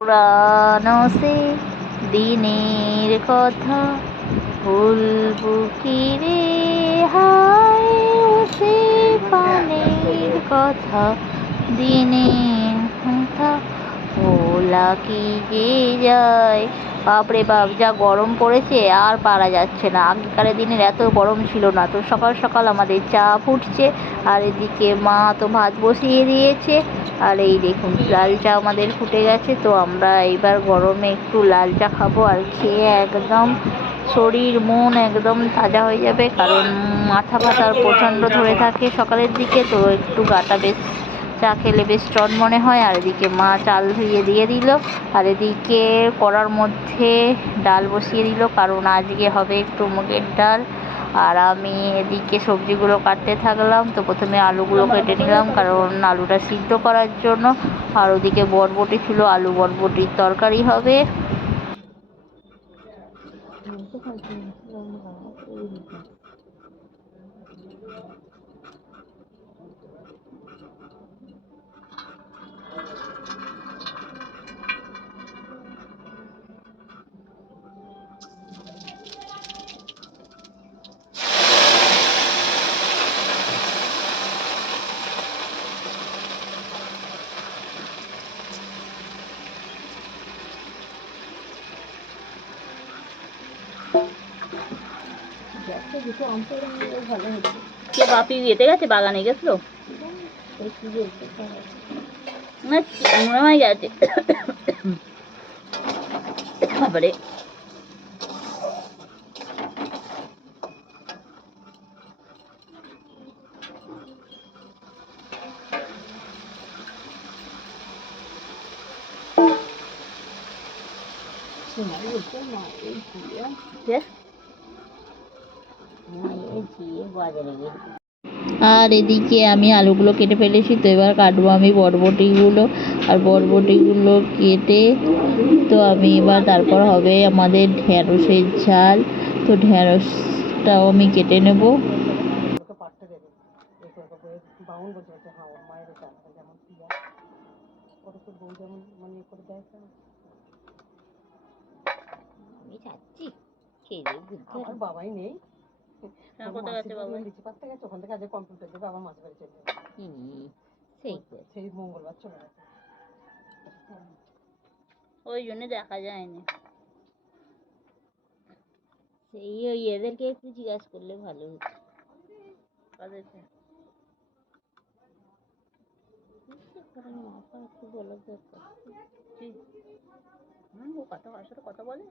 পুরানো সে দিনের কথা ভুলবো কি রে? হায় সে পানের কথা দিনের কথা, ভোলা কি যে যায়? বাপরে বাপ, যা গরম পড়েছে আর পারা যাচ্ছে না। আগেকার দিনের এত গরম ছিল না, তো সকাল সকাল আমাদের চা ফুটছে, আর এদিকে মা তো ভাত বসিয়ে দিয়েছে, আর এই দেখুন, লাল চা আমাদের ফুটে গেছে, তো আমরা এইবার গরমে একটু লাল চা খাব, আর খেয়ে একদম শরীর, মন একদম তাজা হয়ে যাবে, কারণ মাথা ফাতার প্রচণ্ড ধরে থাকে সকালের দিকে, তো একটু গাটা বেশ চা খেলে বেশ স্ট্রং মনে হয়, আর এদিকে মা চাল ধুয়ে দিয়ে দিল, আর এদিকে কড়ার মধ্যে ডাল বসিয়ে দিল, কারণ আজকে হবে একটু মুগের ডাল, আর আমি এদিকে সবজিগুলো কাটতে থাকলাম, তো প্রথমে আলুগুলো কেটে নিলাম, কারণ আলুটা সিদ্ধ করার জন্য, আর ওদিকে বরবটি ছিল, আলু বরবটির তরকারি হবে। কে বাপি এতে গেছে বাগানে গেছিল না মনে হয় গেছে বাবারে আর এদিকে আমি আলুগুলো কেটে ফেলেছি তো এবার কাটবো আমি বরবটিগুলো। আর বরবটিগুলো কেটে তো আমি এবার তারপর হবে আমাদের ঢ্যাঁড়সের ঝাল। তো ঢ্যাঁড়সটাও আমি কেটে নেব। আমি খেয়ে বাবাই নেই। হ্যাঁ, তোর কোথায় মাসি গেছে বাবা? বললেন লিচু পাড়তে গেছে ওখান থেকে আজকে কম্পিউটার দেবে আবার মাছ বাড়ি চলে যাবে সেই সেই মঙ্গলবার চলে গেছে। ওই জন্য দেখা যায়নি। সেই ওই এদেরকে একটু জিজ্ঞাসা করলে ভালো হতো। কাদেরকে মাথা একটু বলার দরকার ও কথা কার সাথে কথা বলে?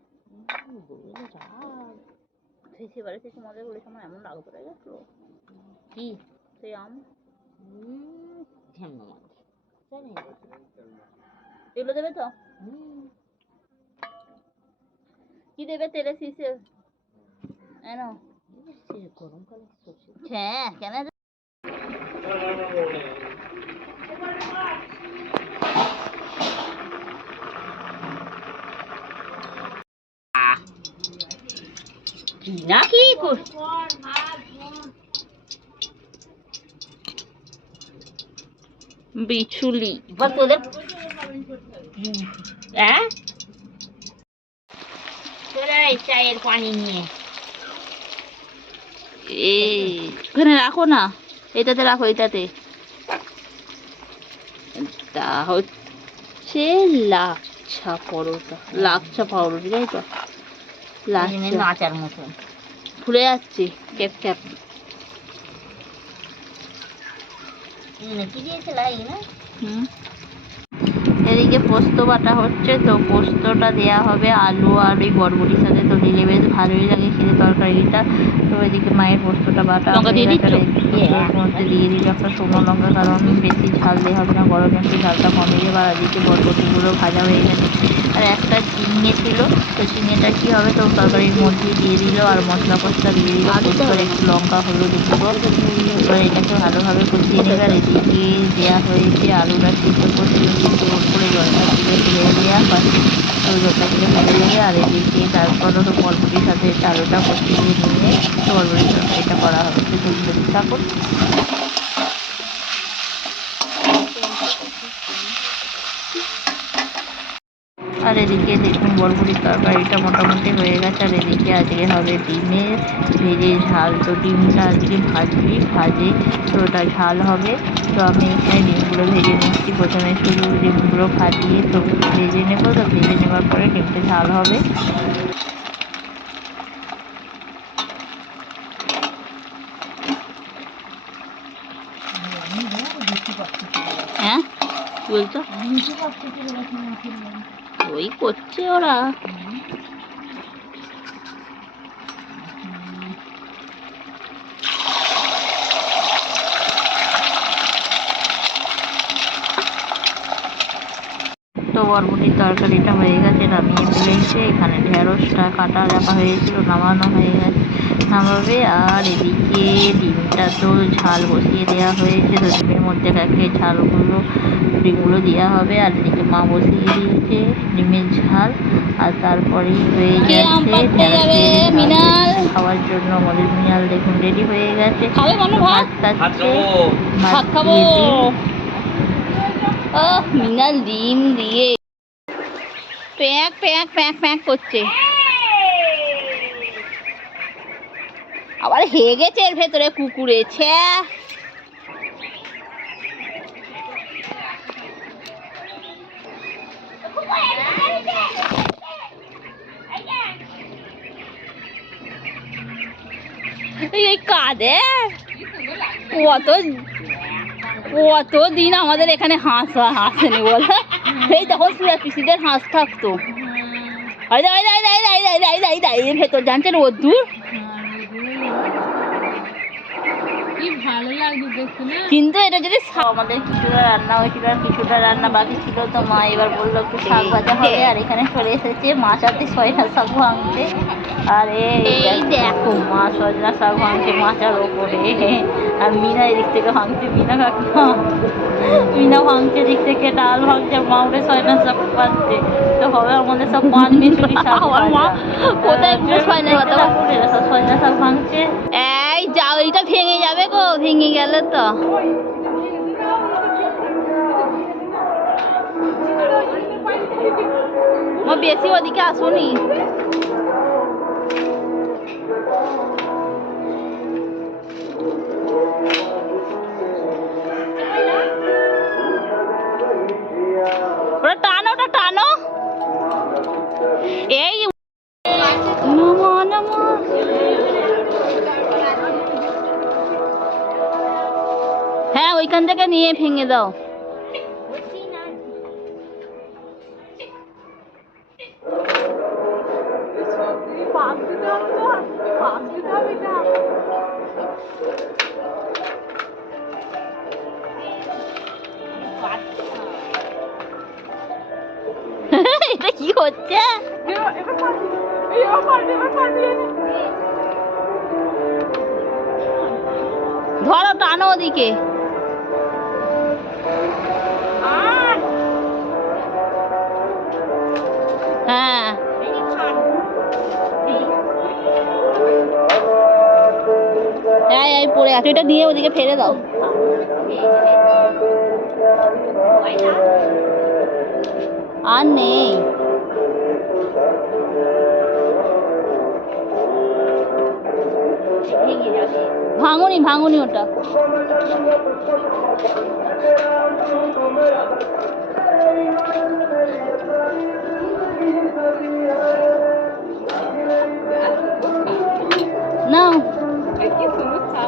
বলে যা। সেই সেবারে সেই মজা করে সময় এমন রাগ পড়ে গেছিল কি? সেই আম। এগুলো দেবে তো? কি দেবে তেলে শীষে এনো গরমকালে হ্যাঁ কেন? না কি বিছুলি বা তোদের হ্যাঁ? চায়ের পানি নিয়ে। এই রাখো না। এটাতে রাখো এটাতে। তা হচ্ছে লাচ্ছা পরোটা। লাচ্ছা পাউরুটি তাই তো? লাচ্ছা। নাচার মতন। ফুলে যাচ্ছে ক্যাপ ক্যাপ কি দিয়েছে লাই না হুম। এদিকে পোস্ত বাটা হচ্ছে তো পোস্তটা দেয়া হবে আলু আর ওই বরবটির সাথে। তো দিলে বেশ ভালোই লাগে খেতে তরকারিটা। তো এদিকে মায়ের পোস্তটা বাটা দিয়ে হয়ে। মধ্যে দিয়ে দিল একটা শুকনো লঙ্কা কারণ বেশি ঝাল দিয়ে হবে না গরমে একটু ঝালটা কমে যাবে। আর এদিকে বরবটিগুলো ভাজা হয়ে গেছে। আর একটা ঝিঙে ছিল তো ঝিঙেটা কি হবে? তো তরকারির মধ্যে দিয়ে দিল আর মশলা ফসলা দিয়ে দিল। পোস্তর একটু লঙ্কা হলুদ দেবো এবার এটাকে ভালোভাবে কষিয়ে নেবে আর এদিকে দেওয়া হয়েছে আলুটা সিদ্ধ করে জলটা তুলে ফেলে দেওয়া হয় তো জলটা তুলে ফেলে এদিকে তারপর হলো বরবটির সাথে আলুটা কষিয়ে নিয়ে তরকারিটা করা হবে তো দেখতে থাকুন আর এদিকে দেখুন বরবটির তরকারিটা মোটামুটি হয়ে গেছে আর এদিকে আজকে হবে ডিমের ভেজে ঝাল। তো ডিমটা আজকে ভাজবি ভাজে তো ওটা ঝাল হবে। তো আমি এখানে ডিমগুলো ভেজে নিচ্ছি। প্রথমে শুধু ডিমগুলো ফাটিয়ে তো ভেজে নেব। তো ভেজে নেওয়ার পরে ডিমটা ঝাল হবে। হ্যাঁ? কি বলছো ওই করছে ওরা। তো বরবটির তরকারিটা হয়ে গেছে, নামিয়ে ফেলেছে এখানে ঢেঁড়সটা কাটা রাখা হয়েছিল, নামানো হয়ে গেছে। নামাবে আর এদিকে ডিমটা তো ঝাল বসিয়ে দেওয়া হয়েছে। তো ডিমের মধ্যে কাকে ঝালগুলো ডিমগুলো দেওয়া হবে। আর এদিকে মা বসিয়ে দিয়েছে ডিমের ঝাল। আর তারপরেই হয়ে গেছে? খাওয়ার জন্য আমাদের মিনাল দেখুন রেডি হয়ে গেছে। ভাত? খাচ্ছে। ভাত খাব। মিনাল ডিম দিয়ে প্যাক প্যাক প্যাক প্যাক করছে। আবার হেগেছে এর ভেতরে কুকুরে ছ্যা কাঁদে? কত কত দিন আমাদের এখানে হাঁস, হাসেনি বলে। এই তখন সুরা পিসিদের হাঁস থাকতো। ভেতর, জানছেন? রোদ্দুর কিন্তু এটা যদি আমাদের কিছুটা রান্না হয়েছিল আর কিছুটা রান্না বাকি ছিল তো মা এবার বলল একটু শাক ভাজা হবে আর এখানে চলে এসেছে মাছ আনতে সয়না শাক ভাঙছে আর এই এই দেখো। মা সজনা শাক ভাঙছে মাচার ওপরে। আর মিনা এদিক থেকে ভাঙছে মিনা কাকিমা। ભાંગ છે દીકતે કે દાલ ભાંગ છે મા ઉડે સોયના સબ બંધ છે તો હવે અમને સબ પાંચ મિનિટ আমার মা কোথায় পুরো সয়না কথা সব સોયના સબ ભાંગ છે এই যাও এটা ভেঙে যাবে গো ভেঙে গেল তো মা বেশি ওদিকে আসুনি নিয়ে ভেঙে দাও। এটা কি হচ্ছে? ধরো টানো ওদিকে। এটা নিয়ে ওদিকে ফেলে দাও। আর নেই। ভাঙুনি ভাঙুনি ওটা। নাও।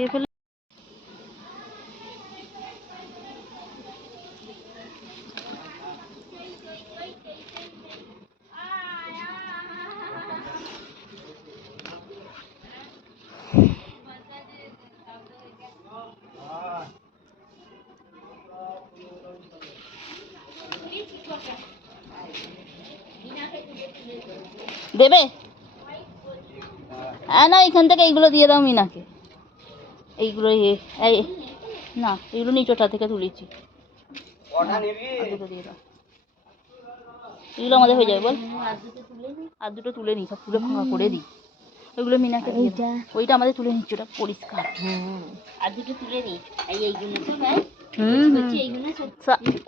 ঢেকে ফেলে। দেবে? হ্যাঁ না এখান থেকে এইগুলো দিয়ে দাও মিনাকে। এইগুলো এই না এগুলো নিচোটা থেকে তুলেছি। এগুলো আমাদের হয়ে যাবে বল। আর দুটো তুলে নিই সব তুলে ফাঁকা করে দিই। ওইগুলো মিনাকে দিয়ে ওইটা আমাদের তুলে নিচ্ছি ওটা পরিষ্কার। আর দুটো তুলে নিই এই এইগুলো। তো ভাই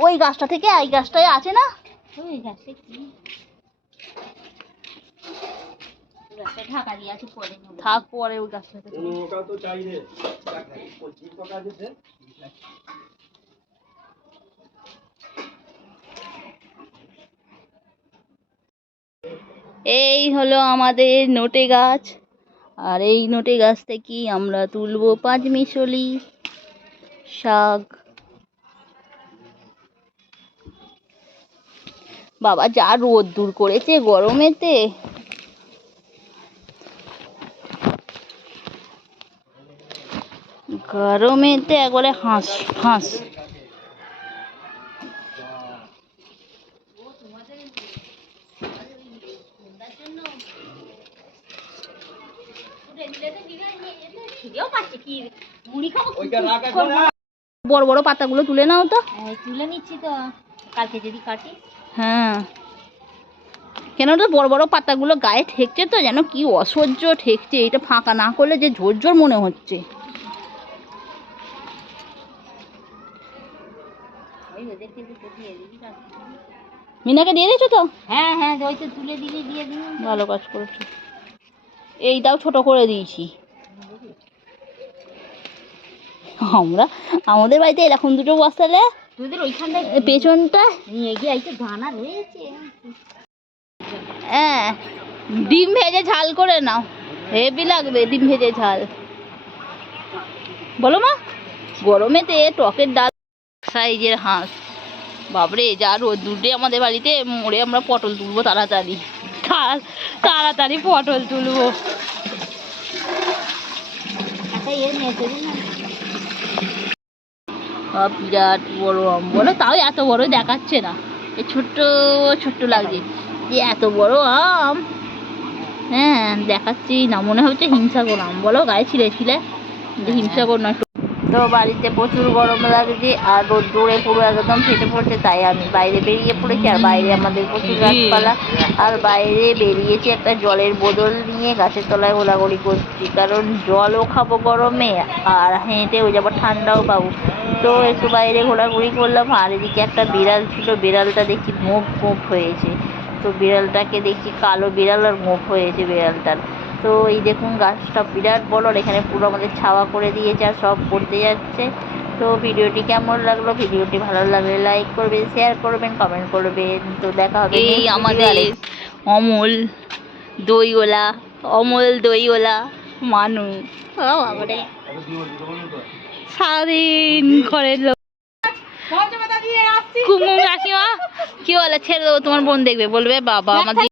ওই গাছটা থেকে এই গাছটায় আছে না? ওই কি? ঢাকা দিয়ে আছে পরে থাক পরে ওই গাছটা থেকে এই হলো আমাদের নোটে গাছ। আর এই নোটে গাছ থেকেই আমরা তুলবো পাঁচ মিশলি শাক। বাবা যা রোদ দূর করেছে গরমেতে। গরমেতে একবারে হাঁস হাঁস। খিদেও পাচ্ছে কি মুড়ি খাব বড় বড় পাতাগুলো তুলে নাও তো। তুলে নিচ্ছি তো। কালকে যদি কাটি। হ্যাঁ। কেন তো বড় বড় পাতাগুলো গায়ে ঠেকছে তো যেন কি অসহ্য ঠেকছে। এটা ফাঁকা না করলে যে ঝোর ঝোর মনে হচ্ছে। ওই ওদেরকে দুটো দিয়ে দিবি মিনাকে দিয়ে দিয়েছ তো? হ্যাঁ হ্যাঁ ওই তো তুলে দিলে দিয়ে দিবি ভালো কাজ করেছ। এইটাও ছোট করে দিয়েছি। আমরা আমাদের বাড়িতে এরকম দুটো বস্তালে তোদের ওইখানটায় পেছনটা নিয়ে গিয়ে এই তো দানা রয়েছে। হ্যাঁ ডিম ভেজে ঝাল করে নাও। হেভি লাগবে ডিম ভেজে ঝাল। বলো মা গরমেতে টকের ডাল সাইজের হাঁস। বাপরে যা রোদ্দুরে আমাদের বাড়িতে মোড়ে আমরা পটল তুলবো তাড়াতাড়ি। তাড়াতাড়ি পটল তুলবো। না। আহ, বিরাট বড় আম। বলো তাও এত বড় দেখাচ্ছে না। এই ছোট্ট ছোট্ট লাগছে যে এত বড় আম। হ্যাঁ দেখাচ্ছি না। মনে হচ্ছে হিংসাগর আম। বলো গায়ে ছিলে ছিলে। হিংসা হিংসাগর না তো বাড়িতে প্রচুর গরম লাগছে আর রোদ্দুরে পুরো একদম ফেটে পড়ছে তাই আমি বাইরে বেরিয়ে পড়েছি আর বাইরে আমাদের প্রচুর গাছপালা। আর বাইরে বেরিয়েছি একটা জলের বোতল নিয়ে গাছের তলায় গোলাগুলি করছি কারণ জলও খাব গরমে আর হেঁটেও যাব ঠান্ডাও পাবো। তো একটু বাইরে ঘোরাঘুরি করলাম আর এদিকে একটা বিড়াল ছিল বিড়ালটা দেখছি মুখ মুখ হয়েছে। তো বিড়ালটাকে দেখছি কালো বিড়াল আর মুখ হয়েছে বিড়ালটার। তো এই দেখুন গাছটা বিরাট বড় আর এখানে পুরো আমাদের ছাওয়া করে দিয়েছে আর সব পড়তে যাচ্ছে। তো ভিডিওটি কেমন লাগল? ভিডিওটি ভালো লাগলে লাইক করবেন শেয়ার করবেন কমেন্ট করবেন। তো দেখা হবে এই আমাদের অমল দইওলা অমল দইওলা মানু। সারাদিন ঘরের লোক কুমুম কাকিমা কি বলে? ছেড়ে দেবো তোমার বোন দেখবে বলবে বাবা আমার